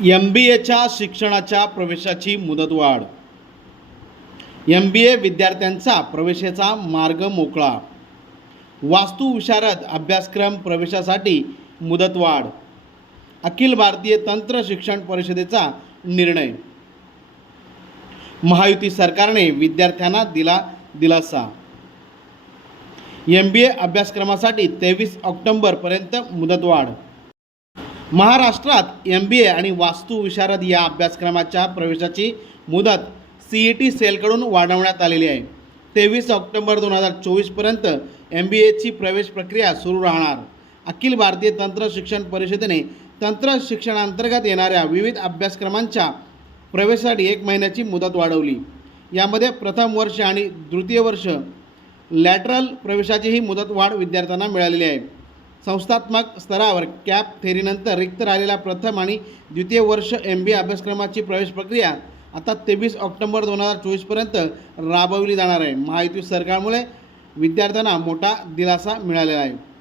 M बी एच्या शिक्षणाच्या प्रवेशाची मुदतवाढ. एम बी ए विद्यार्थ्यांचा प्रवेशाचा मार्ग मोकळा. वास्तू विशारद अभ्यासक्रम प्रवेशासाठी मुदतवाढ. अखिल भारतीय तंत्र शिक्षण परिषदेचा निर्णय. महायुती सरकारने विद्यार्थ्यांना दिला दिलासा. एम बी ए अभ्यासक्रमासाठी तेवीस ऑक्टोंबरपर्यंत मुदतवाढ. महाराष्ट्रात एम बी ए आणि वास्तुविशारद या अभ्यासक्रमाच्या प्रवेशाची मुदत सी ई टी सेलकडून वाढवण्यात आलेली आहे. तेवीस ऑक्टोबर दोन हजार चोवीसपर्यंत एम बी एची प्रवेश प्रक्रिया सुरू राहणार. अखिल भारतीय तंत्र शिक्षण परिषदेने तंत्र शिक्षणांतर्गत येणाऱ्या विविध अभ्यासक्रमांच्या प्रवेशासाठी एक महिन्याची मुदत वाढवली. यामध्ये प्रथम वर्ष आणि द्वितीय वर्ष लॅटरल प्रवेशाची ही मुदतवाढ विद्यार्थ्यांना मिळालेली आहे. संस्थात्मक स्तरावर कॅप थेरीनंतर रिक्त राहिलेला प्रथम आणि द्वितीय वर्ष एम बी ए अभ्यासक्रमाची प्रवेश प्रक्रिया आता तेवीस ऑक्टोबर दोन हजार चोवीसपर्यंत राबवली जाणार आहे. महायुती सरकारमुळे विद्यार्थ्यांना मोठा दिलासा मिळालेला आहे.